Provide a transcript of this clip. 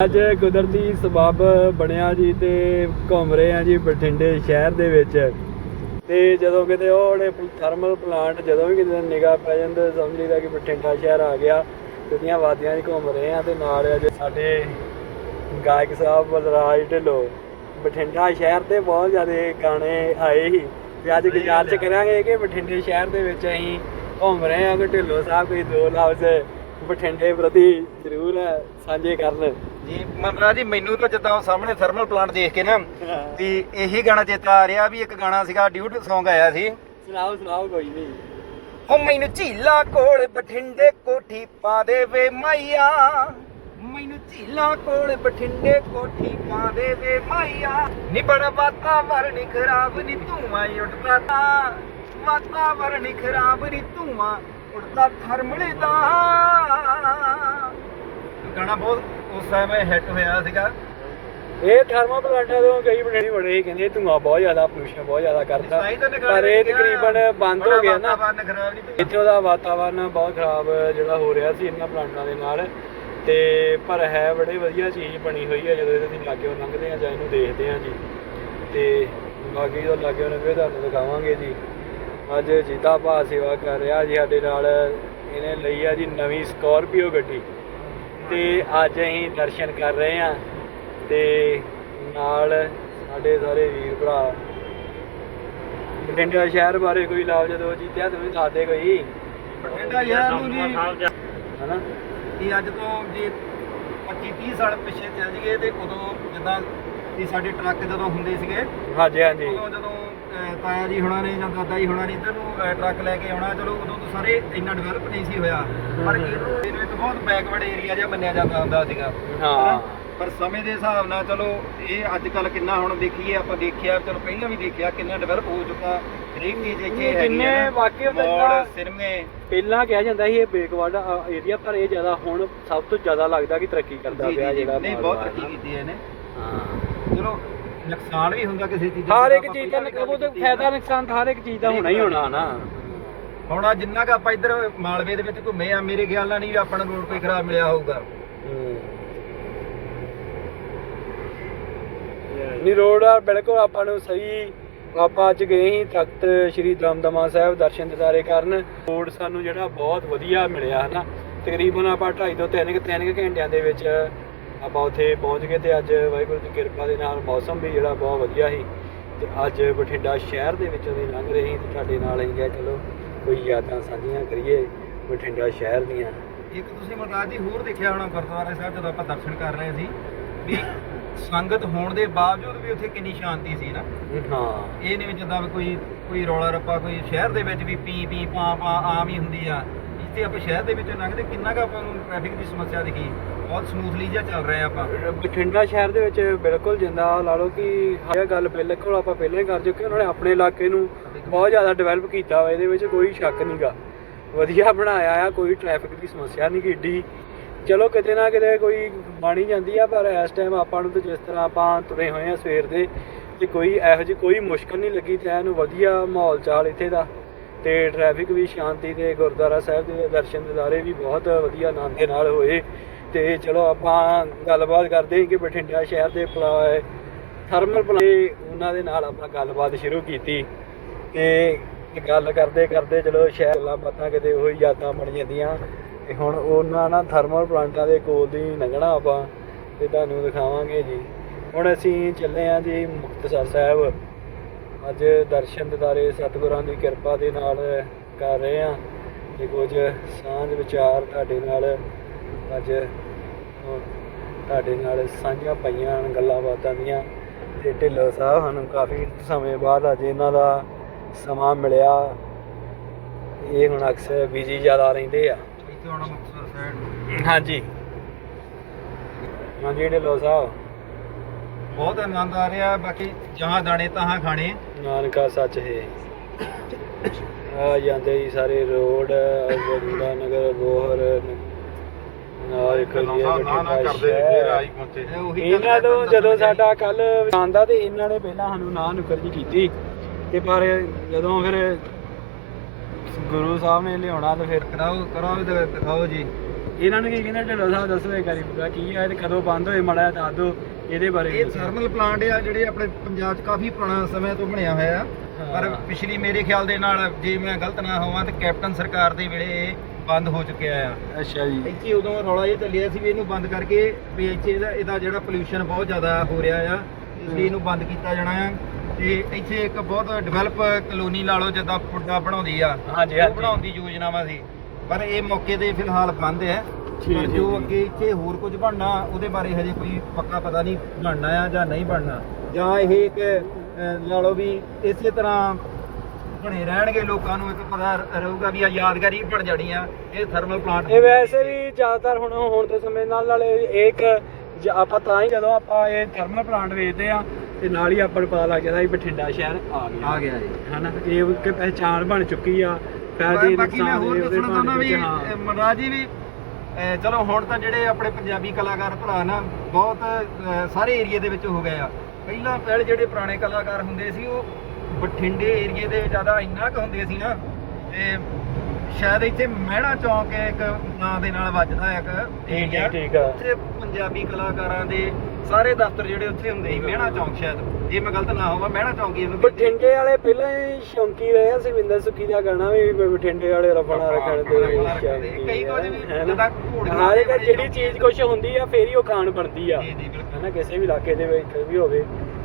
ਅੱਜ ਕੁਦਰਤੀ ਸਬੱਬ ਬਣਿਆ ਜੀ ਤੇ ਘੁੰਮ ਰਹੇ ਆ ਜੀ ਬਠਿੰਡੇ ਸ਼ਹਿਰ ਦੇ ਵਿੱਚ। ਤੇ ਜਦੋਂ ਕਿਤੇ ਉਹ ਉਹਨੇ ਥਰਮਲ ਪਲਾਂਟ ਜਦੋਂ ਵੀ ਕਿਤੇ ਨਿਗਾਹ ਪੈ ਜਾਂਦਾ, ਸਮਝ ਲਈਦਾ ਕਿ ਬਠਿੰਡਾ ਸ਼ਹਿਰ ਆ ਗਿਆ ਉਹਦੀਆਂ ਵਾਦੀਆਂ 'ਚ ਘੁੰਮ ਰਹੇ ਆ ਤੇ ਨਾਲ ਅੱਜ ਸਾਡੇ ਗਾਇਕ ਸਾਹਿਬ ਬਲਰਾਜ ਢਿੱਲੋਂ ਬਠਿੰਡਾ ਸ਼ਹਿਰ ਤੇ ਬਹੁਤ ਜ਼ਿਆਦਾ ਗਾਣੇ ਆਏ ਸੀ। ਤੇ ਅੱਜ ਗੁਜ਼ਾਰਿਸ਼ ਕਰਾਂਗੇ ਕਿ ਬਠਿੰਡੇ ਸ਼ਹਿਰ ਦੇ ਵਿੱਚ ਅਸੀਂ ਘੁੰਮ ਰਹੇ ਆ ਕਿ ਢਿੱਲੋਂ ਸਾਹਿਬ ਕੋਈ ਦੋ ਲਫ਼ਜ਼ ਬਠਿੰਡੇ ਪ੍ਰਤੀ ਜ਼ਰੂਰ ਸਾਂਝੇ ਕਰਨ। ਜੀ ਮਨਰਾ ਜੀ ਮੈਨੂੰ ਤਾਂ ਜਿੱਦਾਂ ਉਹ ਸਾਹਮਣੇ ਥਰਮਲ ਪਲਾਂਟ ਦੇਖ ਕੇ ਨਾ ਵੀ ਇਹੀ ਗਾਣਾ ਚੇਤਾ ਆ ਰਿਹਾ ਵੀ ਇੱਕ ਗਾਣਾ ਸੀਗਾ ਡਿਊਟ Song ਆਇਆ ਸੀ। ਸੁਣਾਓ ਸੁਣਾਓ ਕੋਈ ਨਹੀਂ। ਉਹ ਮੈਨੂੰ ਝੀਲਾ ਕੋਲ ਬਠਿੰਡੇ ਕੋਠੀ ਪਾ ਦੇ ਵੇ ਮਾਈਆ ਮੈਨੂੰ ਝੀਲਾ ਕੋਲ ਬਠਿੰਡੇ ਕੋਠੀ ਪਾ ਦੇ ਵੇ ਮਾਈਆ ਨੀ ਬੜਾ ਵਾਤਾਵਰਣ ਖਰਾਬ ਨੀ ਧੂਆਂ ਉੱਡਦਾ ਤਾ ਵਾਤਾਵਰਣ ਖਰਾਬ ਨੀ ਧੂਆਂ ਉੱਡਦਾ ਥਰਮਲੇ ਦਾ ਗਾਣਾ ਬਹੁਤ ਉਸ ਸਮੇਂ ਹਿੱਟ ਹੋਇਆ ਸੀਗਾ। ਇਹ ਥਰਮਾ ਪਲਾਂਟਾਂ ਤੋਂ ਕਈ ਬਣੇ ਬੜੇ ਸੀ, ਕਹਿੰਦੇ ਧੂਆਂ ਬਹੁਤ ਜ਼ਿਆਦਾ ਪੋਲੂਸ਼ਨ ਬਹੁਤ ਜ਼ਿਆਦਾ ਕਰਦਾ ਪਰ ਇਹ। ਤਕਰੀਬਨ ਬੰਦ ਹੋ ਗਿਆ ਨਾ। ਇੱਥੋਂ ਦਾ ਵਾਤਾਵਰਨ ਬਹੁਤ ਖਰਾਬ ਜਿਹੜਾ ਹੋ ਰਿਹਾ ਸੀ ਇਹਨਾਂ ਪਲਾਂਟਾਂ ਦੇ ਨਾਲ। ਤੇ ਪਰ ਹੈ ਬੜੇ ਵਧੀਆ ਚੀਜ਼ ਬਣੀ ਹੋਈ ਹੈ ਜਦੋਂ ਇਹਦੇ ਅਸੀਂ ਲਾਗੇ ਲੰਘਦੇ ਆ ਜਾਂ ਇਹਨੂੰ ਦੇਖਦੇ ਆ ਜੀ। ਤੇ ਬਾਕੀ ਜੋ ਲਾਗੇ ਲੰਘੇ ਤੁਹਾਨੂੰ ਦਿਖਾਵਾਂਗੇ ਜੀ। ਅੱਜ ਜੀਤਾ ਭਾ ਸੇਵਾ ਕਰ ਰਿਹਾ ਜੀ ਸਾਡੇ ਨਾਲ ਇਹਨੇ ਲਈ ਆ ਜੀ ਨਵੀਂ ਸਕਾਰਪੀਓ ਗੱਡੀ। ਤੇ ਅੱਜ ਅਸੀਂ ਦਰਸ਼ਨ ਕਰ ਰਹੇ ਆ ਤੇ ਨਾਲ ਸਾਡੇ ਸਾਰੇ ਵੀਰ ਭਰਾ। ਬਠਿੰਡਾ ਸ਼ਹਿਰ ਬਾਰੇ ਕੋਈ ਲਾਭ ਜਦੋਂ ਜੀਤਿਆ ਤੁਸੀਂ ਦੱਸ ਦੇ ਕੋਈ। ਬਠਿੰਡਾ ਸ਼ਹਿਰ ਨੂੰ ਜੀ। ਹਨਾ? ਕਿ ਅੱਜ ਤੋਂ ਜੇ 25 30 ਸਾਲ ਪਿੱਛੇ ਚੱਲ ਜੀਏ ਤੇ ਉਦੋਂ ਜਿੱਦਾਂ ਕਿ ਸਾਡੇ ਟਰੱਕ ਜਦੋਂ ਹੁੰਦੇ ਸੀਗੇ ਹਾਂਜੀ ਹਾਂਜੀ। ਉਦੋਂ ਜਦੋਂ ਤਾਇਆ ਜੀ ਹੁਣਾਂ ਨੇ ਜਾਂ ਦਾਦਾ ਜੀ ਹੁਣਾਂ ਨੇ ਇੱਧਰ ਨੂੰ ਅਹ, ਟਰੱਕ ਲੈ ਕੇ ਆਉਣਾ। ਚਲੋ ਉਦੋਂ ਤਾਂ ਸਾਰੇ ਇੰਨਾ ਡਿਵੈਲਪ ਨਹੀਂ ਸੀ ਹੋਇਆ। ਪਰ ਇਹਨੂੰ ਇਹਨੂੰ ਇੱਕ ਬਹੁਤ ਬੈਕਵਰਡ ਏਰੀਆ ਜਿਹਾ ਮੰਨਿਆ ਜਾਂਦਾ ਹੁੰਦਾ ਸੀਗਾ। ਹਾਂ। ਪਰ ਸਮੇਂ ਦੇ ਹਿਸਾਬ ਨਾਲ ਚਲੋ ਇਹ ਅੱਜ ਕੱਲ ਕਿੰਨਾ ਹੁਣ ਦੇਖੀਏ ਆਪਾਂ ਦੇਖਿਆ ਚਲੋ ਪਹਿਲਾਂ ਵੀ ਦੇਖਿਆ ਕਿੰਨਾ ਡਿਵੈਲਪ ਹੋ ਚੁੱਕਾ। ਹਰੇਕ ਚੀਜ਼ ਇੱਥੇ ਹੈਗੀ ਕਿੰਨੇ ਹੈ ਨਾ। ਵਾਕਈ ਉਹ ਤਾਂ ਮੌਲ ਇੱਦਾਂ- ਸਿਨੇਮੇ ਪਹਿਲਾਂ ਕਿਹਾ ਜਾਂਦਾ ਸੀ ਇਹ ਬੇਕਵਰਡ ਏਰੀਆ ਪਰ ਇਹ ਜ਼ਿਆਦਾ ਹੁਣ ਸਭ ਤੋਂ ਜ਼ਿਆਦਾ ਲੱਗਦਾ ਕਿ ਤਰੱਕੀ ਕਰਦਾ ਜੀ ਪਿਆ ਜੀ। ਜਿਹੜਾ ਨਹੀਂ ਬਹੁਤ ਤਰੱਕੀ ਕੀਤੀ ਹੈ ਇਹਨੇ। ਹਾਂ। ਚਲੋ ਨੁਕਸਾਨ ਵੀ ਹੁੰਦਾ ਕਿਸੇ ਚੀਜ਼ ਦਾ ਹਰ ਇੱਕ ਚੀਜ਼ ਦਾ ਆਪਾਂ ਨੁਕਸਾਨ ਉਹ ਤਾਂ ਕੀਤੀ ਹੈ ਫਾਇਦਾ ਨੁਕਸਾਨ ਤਾਂ ਹਰ ਇੱਕ ਚੀਜ਼ ਦਾ ਹੋਣਾ ਹੀ ਹੋਣਾ ਨਾ ਹੁਣ ਆਹ ਜਿੰਨਾ ਕ ਆਪਾਂ ਇੱਧਰ ਮਾਲਵੇ ਦੇ ਵਿੱਚ ਘੁੰਮੇ ਆ ਮੇਰੇ ਖਿਆਲ ਨਾਲ ਨਹੀਂ ਆਪਾਂ ਨੂੰ ਰੋਡ ਕੋਈ ਖਰਾਬ ਮਿਲਿਆ ਹੋਊਗਾ। ਨੀ ਰੋਡ ਆ ਬਿਲਕੁਲ ਆਪਾਂ ਨੂੰ ਸਹੀ ਆਪਾਂ ਅੱਜ ਗਏ ਸੀ ਤਖਤ ਸ੍ਰੀ ਦਮਦਮਾ ਸਾਹਿਬ ਦਰਸ਼ਨ ਦਿਦਾਰੇ ਕਰਨ। ਰੋਡ ਸਾਨੂੰ ਜਿਹੜਾ ਬਹੁਤ ਵਧੀਆ ਮਿਲਿਆ ਹਨਾ। ਤਕਰੀਬਨ ਆਪਾਂ 2.5 ਤੋਂ 3 3 ਘੰਟਿਆਂ ਦੇ ਵਿੱਚ ਆਪਾਂ ਉੱਥੇ ਪਹੁੰਚ ਗਏ ਤੇ ਅੱਜ ਵਾਹਿਗੁਰੂ ਦੀ ਕਿਰਪਾ ਦੇ ਨਾਲ ਮੌਸਮ ਵੀ ਜਿਹੜਾ ਬਹੁਤ ਵਧੀਆ ਸੀ। ਤੇ ਅੱਜ ਬਠਿੰਡਾ ਸ਼ਹਿਰ ਦੇ ਵਿੱਚੋਂ ਦੀ ਲੰਘ ਰਹੇ ਤੇ ਤੁਹਾਡੇ ਨਾਲ ਅਸੀਂ ਕਿਹਾ ਚਲੋ ਕੋਈ ਯਾਦਾਂ ਸਾਂਝੀਆਂ ਕਰੀਏ ਬਠਿੰਡਾ ਸ਼ਹਿਰ ਦੀਆਂ। ਇੱਕ ਤੁਸੀਂ ਮਰਦਾਜ ਜੀ ਹੋਰ ਦੇਖਿਆ ਹੋਣਾ ਗੁਰਦੁਆਰਾ ਸਾਹਿਬ ਜਦੋਂ ਆਪਾਂ ਦਰਸ਼ਨ ਕਰ ਰਹੇ ਸੀ ਵੀ ਸੰਗਤ ਹੋਣ ਦੇ ਬਾਵਜੂਦ ਵੀ ਉੱਥੇ ਕਿੰਨੀ ਸ਼ਾਂਤੀ ਸੀ ਨਾ। ਹਾਂ। ਇਹ ਨਹੀਂ ਜਿੱਦਾਂ ਵੀ ਕੋਈ ਕੋਈ ਰੌਲਾ ਰੱਪਾ ਕੋਈ ਸ਼ਹਿਰ ਦੇ ਵਿੱਚ ਵੀ ਪੀ ਪੀ ਪਾ ਪਾ ਆਮ ਹੀ ਹੁੰਦੀ ਆ। ਇੱਥੇ ਆਪਾਂ ਸ਼ਹਿਰ ਦੇ ਵਿੱਚੋਂ ਲੰਘਦੇ ਕਿੰਨਾ ਕੁ ਆਪਾਂ ਨੂੰ ਟ੍ਰੈਫਿਕ ਦੀ ਸਮੱਸਿਆ ਦਿਖੀ। ਬਹੁਤ ਸਮੂਥਲੀ ਜਿਹਾ ਚੱਲ ਰਹੇ ਆ ਆਪਾਂ। ਬਠਿੰਡਾ ਸ਼ਹਿਰ ਦੇ ਵਿੱਚ ਬਿਲਕੁਲ ਜਿੰਦਾ ਲਾ ਲਓ ਕਿ ਇਹ ਗੱਲ ਬਿਲਕੁਲ ਆਪਾਂ ਪਹਿਲਾਂ ਹੀ ਕਰ ਚੁੱਕੇ ਉਹਨਾਂ ਨੇ ਆਪਣੇ ਇਲਾਕੇ ਨੂੰ ਬਹੁਤ ਜ਼ਿਆਦਾ ਡਿਵੈਲਪ ਕੀਤਾ ਵਾ, ਇਹਦੇ ਵਿੱਚ ਕੋਈ ਸ਼ੱਕ ਨਹੀਂਗਾ ਵਧੀਆ ਬਣਾਇਆ ਆ, ਕੋਈ ਟ੍ਰੈਫਿਕ ਦੀ ਸਮੱਸਿਆ ਨਹੀਂ ਏਡੀ। ਚਲੋ ਕਿਤੇ ਨਾ ਕਿਤੇ ਕੋਈ ਬਣ ਹੀ ਜਾਂਦੀ ਆ, ਪਰ ਇਸ ਟਾਈਮ ਆਪਾਂ ਨੂੰ ਤਾਂ ਜਿਸ ਤਰ੍ਹਾਂ ਆਪਾਂ ਤੁਰੇ ਹੋਏ ਆ ਸਵੇਰ ਦੇ, ਤੇ ਕੋਈ ਇਹੋ ਜਿਹੀ ਕੋਈ ਮੁਸ਼ਕਲ ਨਹੀਂ ਲੱਗੀ ਤੇ ਐਨ ਵਧੀਆ ਮਾਹੌਲ ਚਾਲ ਇੱਥੇ ਦਾ। ਤੇ ਟ੍ਰੈਫਿਕ ਵੀ ਸ਼ਾਂਤੀ ਤੇ ਗੁਰਦੁਆਰਾ ਸਾਹਿਬ ਦੇ ਦਰਸ਼ਨ ਦਿਦਾਰੇ ਵੀ ਬਹੁਤ ਵਧੀਆ ਆਨੰਦ ਦੇ ਨਾਲ ਹੋਏ। ਤੇ ਚਲੋ ਆਪਾਂ ਗੱਲਬਾਤ ਕਰਦੇ ਹਾਂ ਕਿ ਬਠਿੰਡਾ ਸ਼ਹਿਰ ਦੇ ਪਲਾ ਥਰਮਲ ਪਲੇ ਉਹਨਾਂ ਦੇ ਨਾਲ ਆਪਾਂ ਗੱਲਬਾਤ ਸ਼ੁਰੂ ਕੀਤੀ ਤੇ ਗੱਲ ਕਰਦੇ ਕਰਦੇ ਚਲੋ ਸ਼ਹਿਰ ਗੱਲਾਂ ਬਾਤਾਂ ਕਿਤੇ ਉਹੀ ਯਾਦਾਂ ਬਣ ਜਾਂਦੀਆਂ ਤੇ ਹੁਣ ਉਹਨਾਂ ਨਾਲ ਥਰਮਲ ਪਲਾਂਟਾਂ ਦੇ ਕੋਲ ਦੀ ਲੰਘਣਾ ਆਪਾਂ ਤੇ ਤੁਹਾਨੂੰ ਦਿਖਾਵਾਂਗੇ ਜੀ। ਹੁਣ ਅਸੀਂ ਚੱਲੇ ਆਂ ਜੀ ਮੁਕਤਸਰ ਸਾਹਿਬ। ਅੱਜ ਦਰਸ਼ਨ ਦਿਦਾਰੇ ਸਤਿਗੁਰਾਂ ਦੀ ਕਿਰਪਾ ਦੇ ਨਾਲ ਕਰ ਰਹੇ ਆਂ ਤੇ ਕੁਝ ਸਾਂਝ ਵਿਚਾਰ ਤੁਹਾਡੇ ਨਾਲ ਅੱਜ ਤੁਹਾਡੇ ਨਾਲ ਸਾਂਝੀਆਂ ਪਈਆਂ ਹਨ ਗੱਲਾਂ ਬਾਤਾਂ ਦੀਆਂ। ਤੇ ਢਿੱਲੋਂ ਸਾਹਿਬ ਸਾਨੂੰ ਕਾਫੀ ਸਮੇਂ ਬਾਅਦ ਅੱਜ ਇਹਨਾਂ ਦਾ ਸਮਾਂ ਮਿਲਿਆ। ਇਹ ਹੁਣ ਅਕਸਰ ਬਿਜ਼ੀ ਜ਼ਿਆਦਾ ਰਹਿੰਦੇ ਆ। ਇੱਥੇ ਹੁਣ ਮੁਕਤਸਰ ਸਾਈਡ ਹਾਂਜੀ। ਹਾਂਜੀ ਢਿੱਲੋਂ ਸਾਹਿਬ। ਬਹੁਤ ਆਨੰਦ ਆ ਰਿਹਾ ਬਾਕੀ ਜਹਾਂ ਦਾਣੇ ਤਹਾਂ ਖਾਣੇ। ਨਾਨਕਾ ਸੱਚ ਹੈ। ਆ ਜਾਂਦੇ ਜੀ ਸਾਰੇ ਰੋਡ ਗੰਗਾ ਨਗਰ ਬੋਹਰ ਨਾਲ ਕਰੀਏ ਬਠਿੰਡਾ ਸ਼ਹਿਰ। ਪਹੁੰਚੇ ਉਹੀ ਇਹਨਾਂ ਤੋਂ ਜਦੋਂ ਸਾਡਾ ਕੱਲ ਆਂਦਾ ਤੇ ਇਹਨਾਂ ਨੇ ਪਹਿਲਾਂ ਸਾਨੂੰ ਨਾ ਨੁਕਰ ਜੀ ਕੀਤੀ। ਤੇ ਪਰ ਜਦੋਂ ਫਿਰ ਗੁਰੂ ਸਾਹਿਬ ਨੇ ਲਿਆਉਣਾ ਤੇ ਫਿਰ ਕਰਾਓ ਕਰਾਓ ਤੇ ਦਿਖਾਓ ਜੀ। ਇਹਨਾਂ ਨੂੰ ਕੀ ਕਹਿੰਦੇ ਢਿੱਲੋਂ ਸਾਹਿਬ ਦੱਸੋ ਇਹ ਕਰੀ ਪੂਰਾ ਕੀ ਹੈ ਤੇ ਕਦੋਂ ਬੰਦ ਹੋਏ ਮੜਾ ਦੱਸ ਦਿਓ ਇਹਦੇ ਬਾਰੇ। ਇਹ ਥਰਮਲ ਪਲਾਂਟ ਆ ਜਿਹੜੇ ਆਪਣੇ ਪੰਜਾਬ 'ਚ ਕਾਫੀ ਪੁਰਾਣਾ ਸਮੇਂ ਤੋਂ ਬਣਿਆ ਹੋਇਆ। ਪਰ। ਪਿਛਲੀ ਮੇਰੇ ਖਿਆਲ ਦੇ ਨਾਲ ਜੇ ਮੈਂ ਗਲਤ ਨਾ ਹੋਵਾਂ ਤੇ ਕੈਪਟਨ ਸਰਕਾਰ ਦੇ ਵੇਲੇ ਬੰਦ ਹੋ ਚੁੱਕਿਆ ਆ। ਅੱਛਾ ਜੀ। ਇੱਥੇ ਉਦੋਂ ਰੌਲਾ ਇਹ ਚੱਲਿਆ ਸੀ ਵੀ ਇਹਨੂੰ ਬੰਦ ਕਰਕੇ ਵੀ ਇੱਥੇ ਇਹਦਾ ਇਹਦਾ ਜਿਹੜਾ ਪੋਲਿਊਸ਼ਨ ਬਹੁਤ ਜ਼ਿਆਦਾ ਹੋ ਰਿਹਾ ਆ ਇਸ ਲਈ ਇਹਨੂੰ ਬੰਦ ਕੀਤਾ ਜਾਣਾ ਆ। ਤੇ ਇੱਥੇ ਇੱਕ ਬਹੁਤ ਡਿਵੈਲਪ ਕਲੋਨੀ ਲਾ ਲਓ ਜਿੱਦਾਂ ਪੁੱਡਾ ਬਣਾਉਂਦੀ ਆ। ਹਾਂਜੀ, ਉਹ ਹਾਂਜੀ। ਬਣਾਉਣ ਦੀ ਯੋਜਨਾਵਾਂ ਸੀ। ਪਰ ਇਹ ਮੌਕੇ ਤੇ ਫਿਲਹਾਲ ਬੰਦ ਹੈ ਠੀਕ, ਪਰ ਠੀਕ, ਜੋ ਠੀਕ। ਅੱਗੇ ਇੱਥੇ ਹੋਰ ਕੁਝ ਬਣਨਾ ਉਹਦੇ ਬਾਰੇ ਹਜੇ ਕੋਈ ਪੱਕਾ ਪਤਾ ਨਹੀਂ ਬਣਨਾ ਆ ਜਾਂ ਨਹੀਂ ਬਣਨਾ। ਜਾਂ ਇਹ ਇੱਕ ਅਹ, ਲਾ ਲਓ ਵੀ ਇਸੇ ਤਰ੍ਹਾਂ ਬਣੇ ਰਹਿਣਗੇ ਲੋਕਾਂ ਨੂੰ ਇੱਕ ਪਤਾ ਰਹੂਗਾ ਵੀ ਆ ਯਾਦਗਾਰੀ ਬਣ ਜਾਣੀ ਆ ਇਹ ਥਰਮਲ ਪਲਾਂਟ ਇਹ ਵੈਸੇ ਵੀ ਜ਼ਿਆਦਾਤਰ ਹੁਣ ਹੁਣ ਦੇ ਸਮੇਂ ਨਾਲ ਨਾਲ ਇਹ ਇੱਕ ਜ- ਆਪਾਂ ਤਾਂ ਹੀ ਜਦੋਂ ਆਪਾਂ ਇਹ ਥਰਮਲ ਪਲਾਂਟ ਵੇਚਦੇ ਆ ਤੇ ਨਾਲ ਹੀ ਆਪਾਂ ਨੂੰ ਪਤਾ ਲੱਗ ਜਾਂਦਾ ਵੀ ਬਠਿੰਡਾ ਸ਼ਹਿਰ ਆ ਗਿਆ। ਆ ਗਿਆ ਜੀ। ਹਨਾ ਇਹ ਇੱਕ ਪਹਿਚਾਣ ਬਣ ਚੁੱਕੀ ਆ ਫਾਇਦੇ ਬਾਕੀ ਮੈਂ ਨੁਕਸਾਨ ਹੋਰ ਦੇ ਉਹਦੇ ਦੱਸਣਾ ਚਾਹੁੰਦਾ ਵੀ ਚੁੱਕੇ, ਹਾਂ। ਅਹ, ਮਨਰਾਜ ਜੀ ਵੀ ਅਹ, ਚਲੋ ਹੁਣ ਤਾਂ ਜਿਹੜੇ ਆਪਣੇ ਪੰਜਾਬੀ ਕਲਾਕਾਰ ਭਰਾ ਨਾ ਬਹੁਤ ਅਹ, ਸਾਰੇ ਏਰੀਏ ਦੇ ਵਿੱਚ ਹੋ ਗਏ ਆ। ਪਹਿਲਾਂ ਪਹਿਲ ਜਿਹੜੇ ਪੁਰਾਣੇ ਕਲਾਕਾਰ ਹੁੰਦੇ ਸੀ ਉਹ ਬਠਿੰਡੇ ਏਰੀਏ ਦੇ ਜ਼ਿਆਦਾ ਇੰਨਾ ਕੁ ਹੁੰਦੇ ਸੀ ਨਾ ਤੇ ਸ਼ਾਇਦ ਇੱਥੇ ਮਹਿਣਾ ਚੌਂਕ ਇੱਕ ਨਾਂ ਦੇ ਨਾਲ ਵੱਜਦਾ ਇੱਕ ਠੀਕ area। ਹੈ ਠੀਕ ਆ ਉੱਥੇ ਪੰਜਾਬੀ ਕਲਾਕਾਰਾਂ ਦੇ ਸਾਰੇ ਦਫ਼ਤਰ ਜਿਹੜੇ ਉੱਥੇ ਹੁੰਦੇ ਸੀ ਮਹਿਣਾ ਚੌਂਕ ਸ਼ਾਇਦ। ਜੇ ਮੈਂ ਗਲਤ ਨਾ ਹੋਵਾਂ ਮਹਿਣਾ ਚੌਂਕ ਹੀ ਇਹਨੂੰ ਕਹਿੰਦੇ। ਬਠਿੰਡੇ ਵਾਲੇ ਪਹਿਲਾਂ ਹੀ ਸ਼ੌਂਕੀ ਰਹੇ ਆ ਸੁਖਵਿੰਦਰ ਸੁੱਖੀ ਦਾ ਗਾਣਾ ਵੀ ਬ- ਬਠਿੰਡੇ ਵਾਲੇ ਰਫਣਾ ਰੱਖਣ ਦੇ ਸ਼ੌਂਕੀ ਕਈ ਕੁਝ ਵੀ ਹੈ ਨਾ। ਜਿੱਦਾਂ ਘੋੜੀਆਂ ਹਰ ਇੱਕ ਬੜੇ ਜਿਹੜੀ ਚੀਜ਼ ਕੁਛ ਹੁੰਦੀ ਆ ਫੇਰ ਹੀ ਉਹ ਖਾਣ ਬਣਦੀ ਆ। ਜੀ ਜੀ ਬਿਲਕੁਲ। ਹਨਾ ਕਿਸੇ ਵੀ ਇਲਾਕੇ ਦੇ ਵਿੱਚ ਵੀ ਹੋਵੇ।